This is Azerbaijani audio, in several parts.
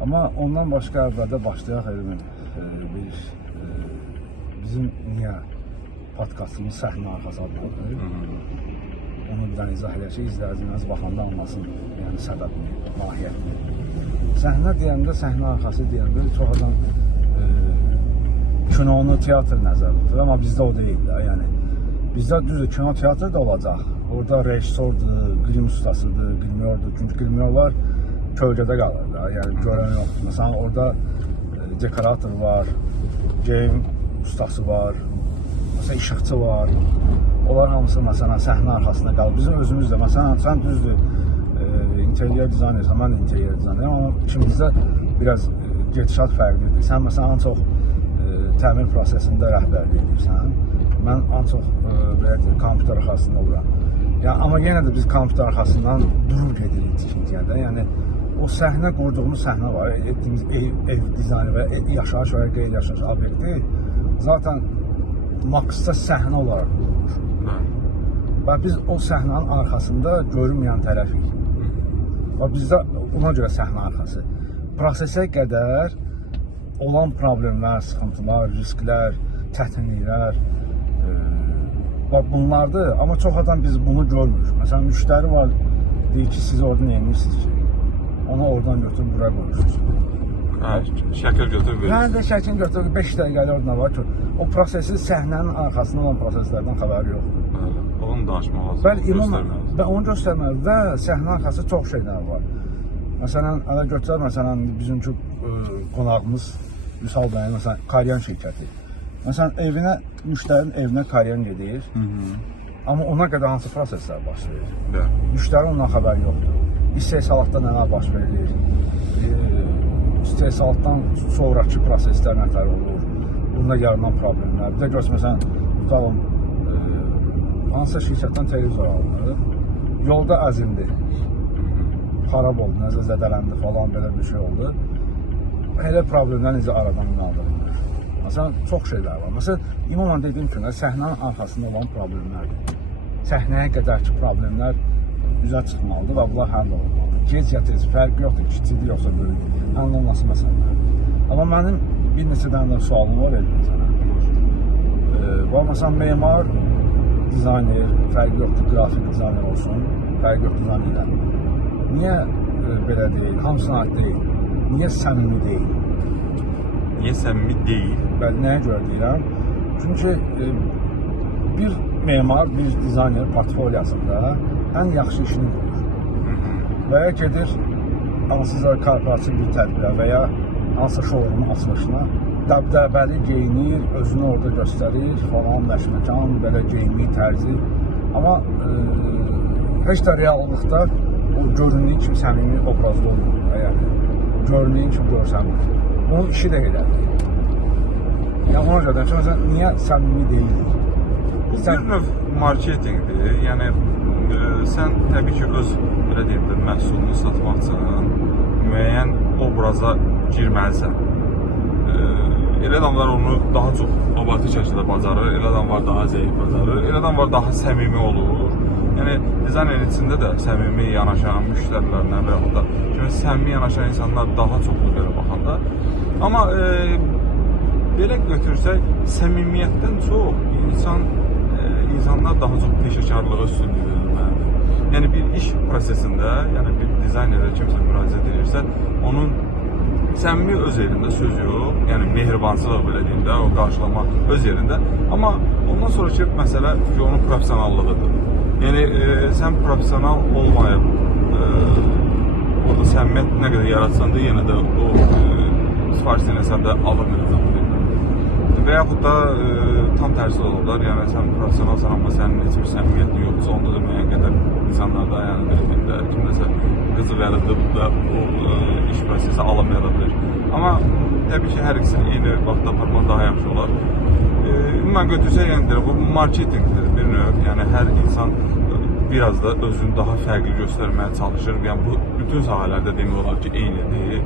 Amma ondan başqa əvvəldə başlayaq Elmin. Bizim niyə podkastımız Səhnə Arxası adlanır? Onu bir dənə izah edək ki, izləyicimiz baxanda anlasın, yəni səbəbini, mahiyyətini. Səhnə deyəndə, səhnə arxası deyəndə çox adam kinonu, teatr nəzərdə tutur, amma bizdə o deyil də, yəni bizdə düzdür, kino, teatr da olacaq. Orada rejissordur, qrim ustasıdır, qrimyordur. Çünki qrimyorlar kölgədə qalır da, yəni görən yoxdur. Məsələn, orada dekorator var, geyim ustası var, məsələn, işıqçı var. Onlar hamısı məsələn səhnə arxasında qalır. Bizim özümüz də, məsələn, sən düzdür, interyer dizaynersən, mən də interyer dizaynerim, amma ikimizdə biraz gedişat fərqlidir. Sən məsələn, ən çox təmir prosesində rəhbərlik edirsən, mən ən çox kompüter arxasında oluram. Yəni, amma yenə də biz kompüter arxasından durub gedirik tikintiyə də. Yəni, o səhnə qurduğumuz səhnə var, etdiyimiz ev dizaynı və yaşayış və qeyri-yaşayış obyekti zaten maksda səhnə olaraq qurulmuş. Və biz o səhnənin arxasında görünməyən tərəfik. Və bizdə ona görə səhnə arxası. Prosesə qədər olan problemlər, sıxıntılar, risklər, çətinliklər bunlardır. Amma çox adam biz bunu görmür. Məsələn, müştəri var, deyir ki, siz orada nə edirsiniz ki? Onu oradan götürüb buraya qoyursunuz. Şəkil götürüb verirsiniz. Mən də şəkil götürüb 5 dəqiqəli orada var ki, o prosesi səhnənin arxasında olan proseslərdən xəbəri yoxdur. Onu danışmaq lazım. Bəli, onu göstərməli və səhnə arxası çox şeylər var. Məsələn, ələ götürər, məsələn, bizimki qonağımız Vüsal bəyin, məsələn, Karyan şirkəti. Məsələn, müştərinin evinə Karyan gedir, amma ona qədər hansı proseslər başlayır. Müştəri ondan xəbəri yoxdur. İstehsalatda nələr baş verilir, istehsalatdan sonraki proseslər nətər olur, bunda yaranan problemlər. Bir də göz, məsələn, tutalım, hansısa şirkətdən televizor alınır, yolda əzildi, xarab oldu, nəzə zədələndi falan, belə bir şey oldu. Elə problemlər necə aradan qaldırılır. Məsələn, çox şeylər var. Məsələn, ümumən dediyim kimi, səhnənin arxasında olan problemlərdir. Səhnəyə qədərki problemlər üzə çıxmalıdır və bunlar həll olmalıdır. Gec ya tez, fərqi yoxdur, kiçikdir yoxsa böyükdür, həll olması məsələlərdir. Amma mənim bir neçə dənə sualım var edim sənə. Məsələn, memar, dizayner, fərqi yoxdur, qrafik dizayner olsun, fərqi yoxdur dizaynerlər. Niyə belə deyil, hamısına aid deyil? Niyə səmimi deyil? Niyə səmimi deyil? Bəli, nəyə görə deyirəm? Çünki bir memar, bir dizayner portfoliyasında ən yaxşı işini görür. Və ya gedir hansısa korporativ bir tədbirə və ya hansısa şourumun açılışına dəbdəbəli geyinir, özünü orada göstərir, falan, məşməkan, belə geyinlik tərzi. Amma heç də reallıqda o göründüyü kimi səmimi obrazda olmur. Yəni, göründüyü kimi görsənmir. Onun işi də elədir. Yəni, ona görə də niyə səmimi deyilir? Bu bir növ marketinqdir. Yəni, sən təbii ki, öz belə deyim də, məhsulunu satmaq üçün müəyyən obraza girməlisən. Elə adamlar onu daha çox abartı şəkildə bacarır, elə adam var daha zəif bacarır, elə adam var daha səmimi olur. Yəni, dizayner içində də səmimi yanaşan müştərilərlə və yaxud da səmimi yanaşan insanlar daha çoxdur belə baxanda. Amma belə götürsək, səmimiyyətdən çox insanlar daha çox peşəkarlığa üstünlük verilməlidir. Yəni, bir iş prosesində, yəni bir dizaynerə kimsə müraciət edirsə, onun səmimi öz yerində söz yox, yəni mehribançılıq belə deyim də, o qarşılama öz yerində. Amma ondan sonraki məsələ ki, onun professionallığıdır. Yəni, sən professional olmayıb, orada səmimiyyət nə qədər yaratsan da, yenə də o sifariş eləsən də alınmayacaq. Və yaxud da tam tərsi olurlar, yəni sən professionalsan, amma sənin heç bir səmimiyyətin yoxdursa, onda da müəyyən qədər insanlarda, yəni belə deyim də, kimdəsə qızı vəlidir da o iş prosesi alınmaya da bilir. Amma təbii ki, hər ikisini eyni vaxtda aparmaq daha yaxşı olar. Ümumən götürsək, yəni bu marketingdir bir növ, yəni hər insan biraz da özünü daha fərqli göstərməyə çalışır. Yəni bu bütün sahələrdə demək olar ki, eynidir.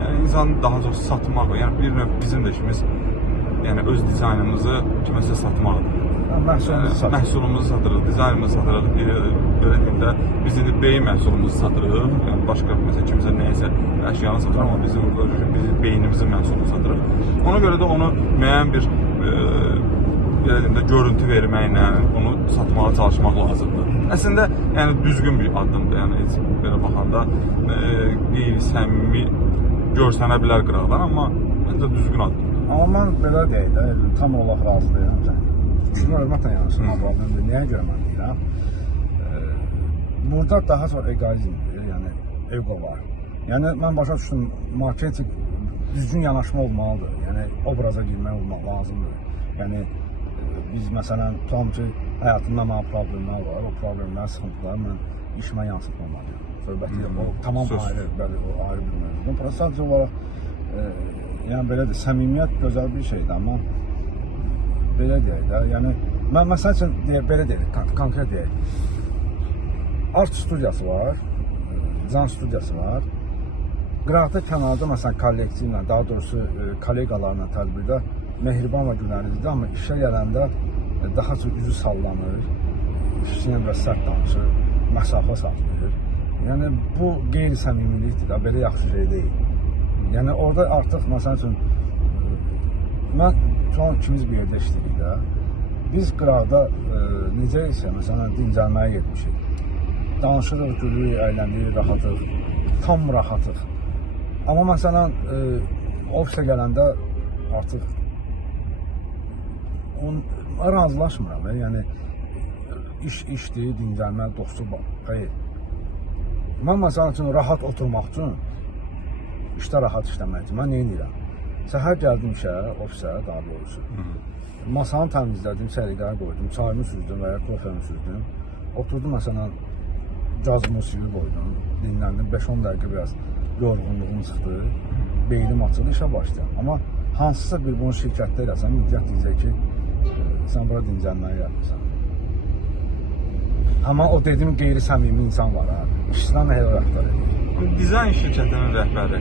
Yəni insan daha çox satmaq, yəni bir növ bizim də işimiz, yəni öz dizaynımızı kiməsə satmaqdır. Məhsulumuzu satırıq. Məhsulumuzu satırıq, dizaynımızı satırıq, belə deyim də, biz indi beyin məhsulumuzu satırıq. Yəni başqa məsələn kimsə nəyəsə əşyanı satır, amma biz orada biz beynimizin məhsulunu satırıq. Ona görə də onu müəyyən bir belə deyim də görüntü verməklə onu satmağa çalışmaq lazımdır. Əslində yəni düzgün bir addımdır. Yəni heç belə baxanda qeyri-səmimi görsənə bilər qıraqdan, amma məncə düzgün addımdır. Amma mən belə deyək də, tam olaraq razı deyirəm. Fikrini hörmətlə yanaşım, problemdir. Nəyə görə mən deyirəm? Burada daha çox egoizmdir, yəni ego var. Yəni mən başa düşdüm, marketing düzgün yanaşma olmalıdır. Yəni obraza girmək lazımdır. Yəni biz məsələn tutam ki, həyatımda mənə problemlər var, o problemlər, sıxıntılar mən işimə yansıtmamalıyım. Söhbəti o tamam ayrı, bəli, o ayrı bir mövzudur. Burada sadəcə olaraq yəni belədir, səmimiyyət gözəl bir şeydir, amma belə deyək də, yəni mən məsəl üçün belə deyək, konkret deyək. Art studiyası var, can studiyası var. Qıraqda kənarda məsələn kollektivlə, daha doğrusu kolleqalarla tədbirdə mehriban və gülərlidir, amma işə gələndə daha çox üzü sallanır, işçiyə biraz sərt danışır, məsafə saxlayır. Yəni bu qeyri-səmimilikdir də, belə yaxşı şey deyil. Yəni orada artıq məsəl üçün mən şu an ikimiz bir yerdə işləyirik də. Biz qıraqda necə isə məsələn dincəlməyə getmişik. Danışırıq, gülürük, əylənirik, rahatıq, tam rahatıq. Amma məsələn ofisə gələndə artıq razılaşmıram. Yəni işdir, dincəlmə, dostluq var. Xeyr. Mən məsələn üçün rahat oturmaq üçün, işdə rahat işləmək üçün mən nə edirəm? Səhər gəldim işə, ofisə daha doğrusu. Masanı təmizlədim, səliqəyə qoydum, çayımı süzdüm və ya kofemi süzdüm. Oturdum məsələn, caz musiqi qoydum, dinləndim, 5-10 dəqiqə biraz yorğunluğum çıxdı, beynim açıldı, işə başlaydım. Amma hansısa bir bunu şirkətdə eləsən, müddət deyəcək ki, sən bura dincəlməyə gəlmirsən. Amma o dediyim qeyri-səmimi insan var, işçidən elə rəhbər edir. Dizayn şirkətinin rəhbəri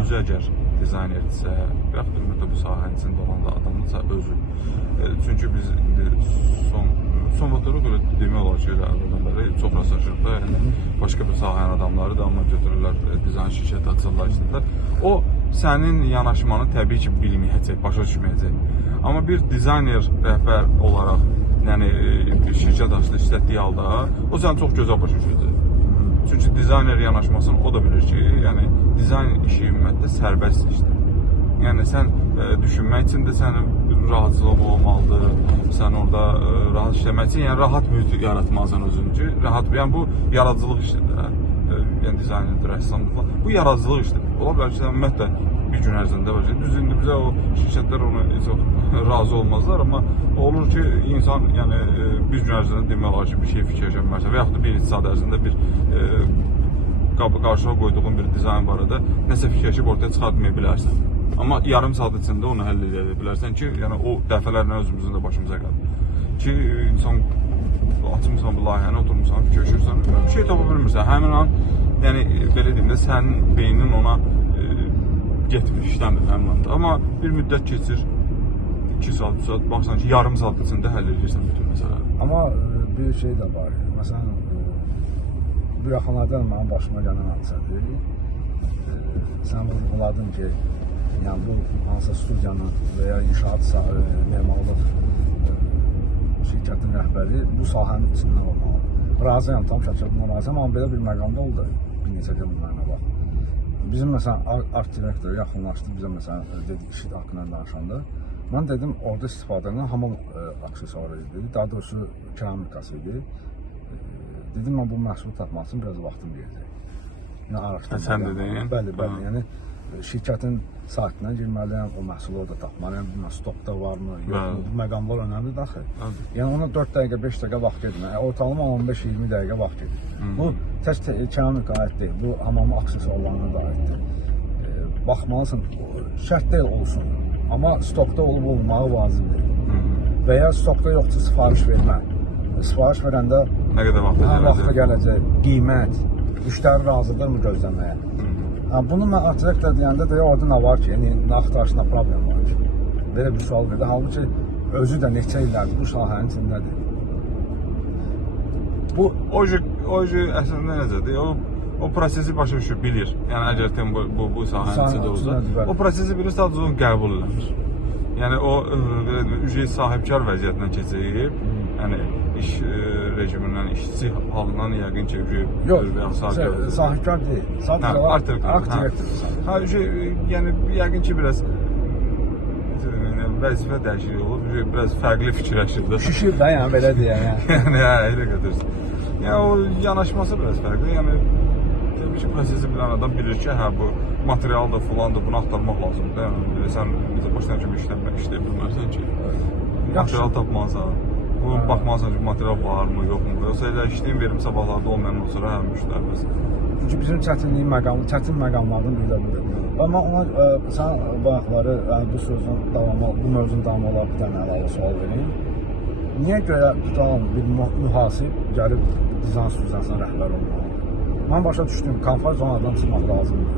özü əgər dizaynerdirsə, yaxud da bu sahənin içində olan da adamdırsa özü. Çünki biz son vaxtlara görə demək olar ki, adamları çox rastlaşırıq da, yəni başqa bir sahənin adamları da amma götürürlər, dizayn şirkəti açırlar, işləyirlər. O sənin yanaşmanı təbii ki bilməyəcək, başa düşməyəcək. Amma bir dizayner rəhbər olaraq, yəni bir şirkət açdı işlətdiyi halda, o səni çox gözəl başa düşəcək. Çünki dizayner yanaşmasını o da bilir ki, yəni dizayn işi ümumiyyətlə sərbəst işdir. Yəni sən düşünmək üçün də sənin rahatçılıq olmalıdır, sən orada rahat işləmək üçün, yəni rahat mühit yaratmalısan özün üçün, rahat, yəni bu yaradıcılıq işdir də, yəni dizaynerdir, rəssamlıqla, bu yaradıcılıq işdir. Ola bilər ki, ümumiyyətlə bir gün ərzində var ki, düz indi bizə o şirkətlər ona çox razı olmazlar, amma olur ki, insan yəni bir gün ərzində demək olar ki, bir şey fikirləşməsə və yaxud da bir iqtisad ərzində bir qarşıya qoyduğun bir dizayn barədə nəsə fikirləşib ortaya çıxartmaya bilərsən. Amma yarım saat içində onu həll edə bilərsən ki, yəni o dəfələrlə özümüzün də başımıza gəlir. Ki, insan açmısan bu layihəni, oturmuşsan, fikirləşirsən, bir şey tapa bilmirsən. Həmin an, yəni belə deyim də, sənin beynin ona getmir, işləmir həmin anda. Amma bir müddət keçir, 2 saat, 3 saat, baxsan ki, yarım saat içində həll edirsən bütün məsələləri. Amma bir şey də var, məsələn, bu yaxınlarda mənim başıma gələn hadisədir. Sən vurğuladın ki, yəni bu hansısa studiyanın və ya inşaat memarlıq şirkətin rəhbəri bu sahənin içindən olmalıdır. Razıyam, tam şəkildə razıyam, amma belə bir məqamda oldu bir neçə gün mənə bax. Bizim məsələn art direktoru yaxınlaşdı bizə məsələn dedik işi haqqında danışanda. Mən dedim orada istifadə edən hamam aksesuarı idi, daha doğrusu keramikası idi. Dedim mən bu məhsulu tapmaq üçün biraz vaxtım gedəcək. Yəni araşdırmalıyam. Sən dedin? Bəli, yəni şirkətin saytına girməliyəm, o məhsulu orada tapmalıyam, bilməm stokda varmı, yoxmu, bu məqamlar önəmlidir axı. Yəni ona 4 dəqiqə, 5 dəqiqə vaxt getmir. Ortalama 15-20 dəqiqə vaxt gedir. Bu tək keramika aid deyil, bu hamamın aksesuarlarına da aiddir. Baxmalısın, şərt deyil olsun, amma stokda olub olmağı vacibdir. Və ya stokda yoxsa sifariş vermə. Sifariş verəndə nə qədər vaxta gələcək, qiymət, müştəri razıdırmı gözləməyə? Bunu mən artdirekt deyəndə də orada nə var ki, yəni nə axtarışında problem var ki? Belə bir sual verdi. Halbuki özü də neçə illərdir bu sahənin içindədir. Bu O əslində necədir? O prosesi başa düşür, bilir. Yəni əgər sən bu sahənin içində olsa, o prosesi bilir, sadəcə onu qəbul eləmir. Yəni o sahibkar vəziyyətinə keçib, yəni iş rejimindən, işçi halından yəqin ki, sahibkar deyil. Sadəcə aktivdir. Yəni yəqin ki, biraz vəzifə dəyişikliyi olub, biraz fərqli fikirləşir də. Şişir də, yəni belə deyək. Yəni elə qədər. Yəni o yanaşması biraz fərqli. Yəni təbii ki, prosesi bilən adam bilir ki, hə bu materialdır, falandır, bunu axtarmaq lazımdır. Yəni sən başdan kimi işləyə bilmərsən ki, material tapmalısan. Bu baxmalısan ki, material varmı, yoxmu? Yoxsa elə işləyim verim sabahlarda olmayan sonra hə müştəri bəs. Çünki bizim çətin məqamlardan biri də budur. Amma ona sən bayaqları bu sözün davamı, bu mövzunun davamı olaraq bir dənə əlavə sual vereyim. Niyə görə tutalım bir mühasib gəlib dizayn stüdiyasına rəhbər olmalıdır? Mən başa düşdüm, konfor zonadan çıxmaq lazımdır.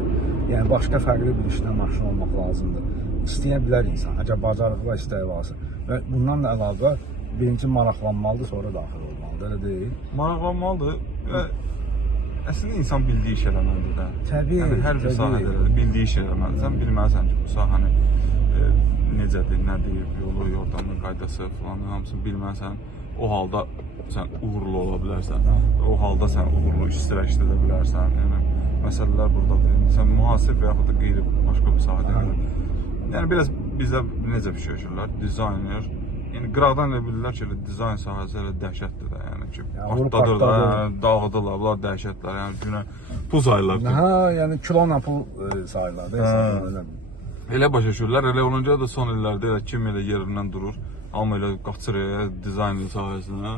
Yəni başqa fərqli bir işlə məşğul olmaq lazımdır. İstəyə bilər insan, əgər bacarığı və istəyi varsa. Və bundan da əlavə birinci maraqlanmalıdır, sonra daxil olmalıdır, elə deyil? Maraqlanmalıdır və əslində insan bildiyi iş eləməlidir də. Təbii, yəni, hər bir sahədə bildiyi iş eləməlidir. Sən bilməlisən ki, bu sahəni necədir, nədir, yolu, yordamı, qaydası falan, hamısını bilməlisən. O halda sən uğurlu ola bilərsən. O halda sən uğurlu iştirak edə bilərsən. Yəni, məsələlər buradadır. Sən mühasib və yaxud da qeyri başqa bir sahədə. Yəni, biraz bizdə necə fikirləşirlər, dizayner. Yəni, qıraqdan elə bilirlər ki, dizayn sahəsi elə dəhşətdir də. Yəni ki, partladır da, dağıdırlar, bunlar dəhşətlər. Yəni, günə pul sayırlar. Hə, yəni kiloyla pul sayırlar da. Elə başa düşürlər, elə ona görə də son illərdə elə kim elə yerindən durur. Amma elə qaçır dizayn sahəsinə,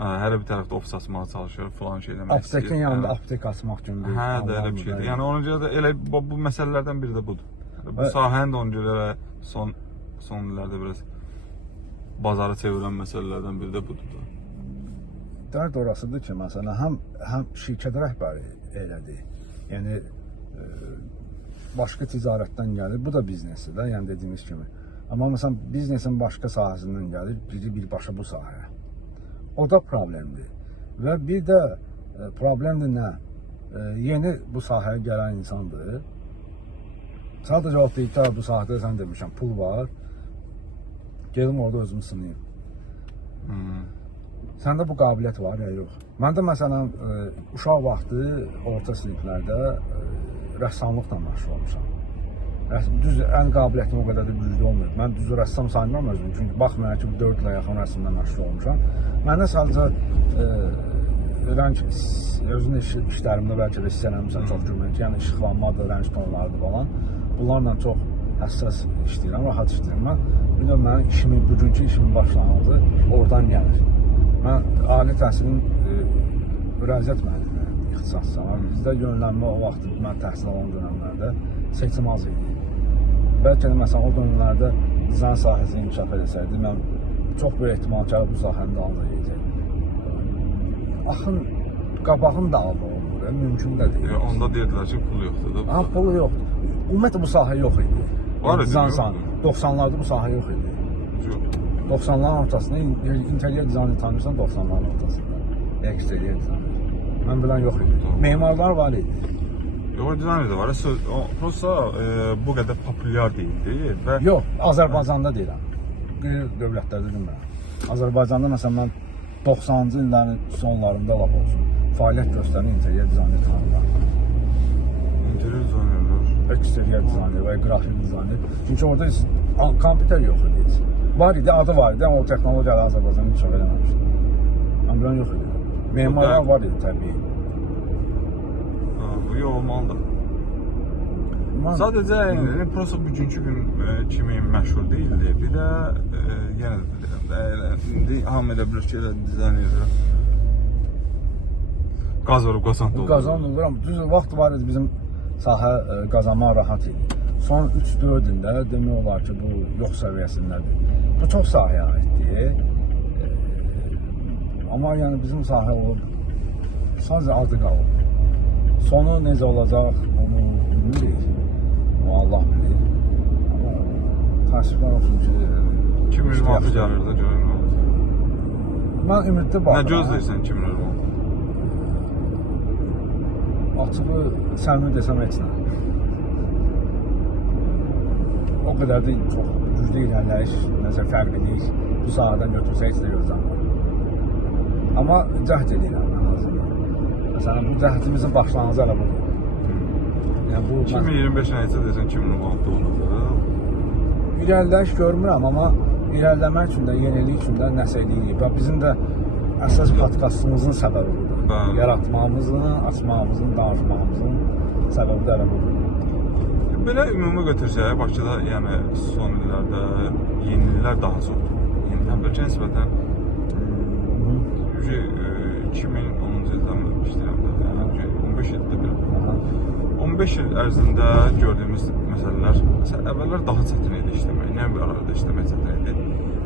hər bir tərəfdə ofis açmağa çalışır, falan şey eləmək istəyir. Aptekin yanında aptek açmaq kimi. Hə, də elə bir şeydir. Yəni ona görə də elə bu məsələlərdən biri də budur. Bu sahənin də ona görə son illərdə biraz bazara çevirən məsələlərdən biri də budur da. Dərd orasıdır ki, məsələn, həm şirkət rəhbəri elədir. Yəni başqa ticarətdən gəlir, bu da biznesdir də, yəni dediyimiz kimi. Amma məsələn, biznesin başqa sahəsindən gəlir, birbaşa bu sahəyə. O da problemdir. Və bir də problemdir nə? Yeni bu sahəyə gələn insandır. Sadəcə o deyir ki, bu sahədə sən demişəm, pul var. Gedim orada özümü sınayım. Səndə bu qabiliyyət var ya, yox. Məndə məsələn, uşaq vaxtı orta siniflərdə rəssamlıqla məşğul olmuşam. Düz ən qabiliyyətim o qədər də güclü olmuyor. Mən düz rəssam saymıram özümü. Çünki baxmayaraq ki, 4 ilə yaxın rəssamla məşğul olmuşam. Məndə sadəcə özün işlərimdə bəlkə də hiss eləmirsən çox görmək ki, yəni işıqlanmadır, rəng tonlardır falan. Bunlarla çox həssas işləyirəm, rahat işləyirəm. Mən bilmirəm, mənim işimin, bugünkü işimin başlanğıcı oradan gəlir. Mən ali təhsilin riyaziyyat müəllimiyəm, ixtisasçıyam. Bizdə yönlənmə o vaxt mən təhsil alan dönəmlərdə seçim az idi. Bəlkə də məsələn o dönəmlərdə dizayn sahəsini inkişaf edəsəydi, mən çox böyük ehtimal ki, bu sahəni də alda yiyəcəkdim. Axın qabağın da alda olmur, mümkün də deyil. Onda deyirdilər ki, pul yoxdur da. Ha, pulu yoxdur. Ümumiyyətlə bu sahə yox idi. Var idi, yox. 90'larda bu sahə yox idi. 90'ların ortasında, interior dizaynı tanırsan 90'ların ortasında. Eksterior dizaynı. Mən bilən yox idi. Memarlar var idi. Yox, dizaynı da var. Prosta bu qədər populyar deyildi və... Yox, Azərbaycanda deyirəm. Qeyri dövlətlərdə demirəm. Azərbaycanda məsələn mən 90-cı illərin sonlarında lap olsun fəaliyyət göstərən interior dizaynı tanırlar. İnterior dizaynərlər. Eksterior dizaynı və qrafik dizaynı. Çünki orada kompüter yox idi. Var idi, adı var idi, amma o texnologiyalar Azərbaycanı çox eləməmişdi. Amma bilən yox idi. Memarlar var idi təbii. Bu yox olmalıdır. Sadəcə prosta bugünkü gün kimi məşhur deyildi. Bir də yenə də deyirəm də, indi hamı elə bilir ki, elə dizayn edir. Qaz vurub qazandı olur. Qazandı olur, amma düz vaxt var idi bizim sahə qazanmaq rahat idi. Son 3-4 ildə demək olar ki, bu yox səviyyəsindədir. Bu çox sahəyə aiddir. Amma yəni bizim sahə olub, sadəcə adı qalıb. Sonu necə olacaq, onu bilmirik. O Allah bilir. Amma təəssüflər olsun ki, 2026 gəlir də görək nə olur. Mən ümidli Nə baxıram. gözləyirsən 2026? Açığı səmimi desəm heç nə. O qədər də çox güclü irəliləyiş, nəsə fərqlilik bu sahədən götürsə heç də gözləmirəm. Amma cəhd edirəm ən azından. Məsələn, bu cəhdimizin başlanğıcı hələ budur. Yəni bu 2025 nəticə desən 2026 olur. İrəliləyiş görmürəm, amma irəliləmək üçün də, yenilik üçün də nəsə eləyirik. Və bizim də əsas podkastımızın səbəbi budur. Bəli. Yaratmağımızın, açmağımızın, danışmağımızın səbəbi də elə budur. Belə ümumi götürsək, Bakıda yəni son illərdə yeniliklər daha çoxdur. Yəni əvvəlki nisbətən 2010-cu ildən işləyirəm də, yəni 15 ildir belə. 15 il ərzində gördüyümüz məsələlər, məsələn, əvvəllər daha çətin idi işləmək, nə bir arada işləmək çətin idi.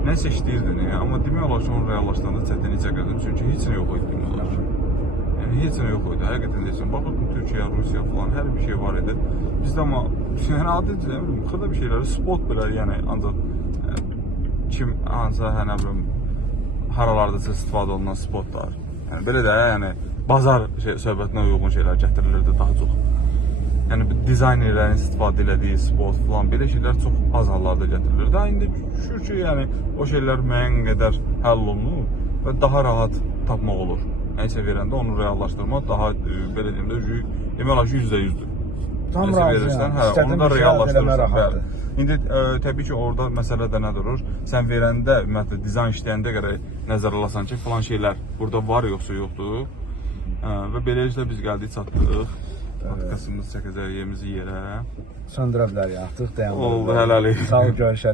Nəsə işləyirdin, amma demək olar ki, onu reallaşdıranda çətinlik çəkirdim, çünki heç nə yox idi demək olar ki. Yəni heç nə yox idi, həqiqətən deyirsən, baxırdın Türkiyə, Rusiya falan, hər bir şey var idi. Bizdə amma, yəni adi, xırda bir şeyləri, spot belə, yəni ancaq kim, hansısa, nə bilim, haralarda istifadə olunan spotlar. Yəni belə də, yəni bazar söhbətinə uyğun şeylər gətirilirdi daha çox. Yəni dizaynerlərin istifadə elədiyi spot falan belə şeylər çox az hallarda gətirilirdi. İndi şükür ki, yəni o şeylər müəyyən qədər həll olunur və daha rahat tapmaq olur. Nəyisə verəndə onu reallaşdırmaq daha belə deyim də demək olar ki, %100-dür. Tam razıyam. Hə, onu da reallaşdırırsan. İndi təbii ki, orada məsələ də nə durur? Sən verəndə, ümumiyyətlə dizayn işləyəndə gərək nəzərə alasan ki, falan şeylər burada var yoxsa yoxdur. Və beləliklə biz gəldik, çatdıq. Podkastımızı çəkəcəyimiz yerə. Söndürə bilərik artıq, dayanmalıyıq. Oldu, hələlik. Sağ ol, görüşərik.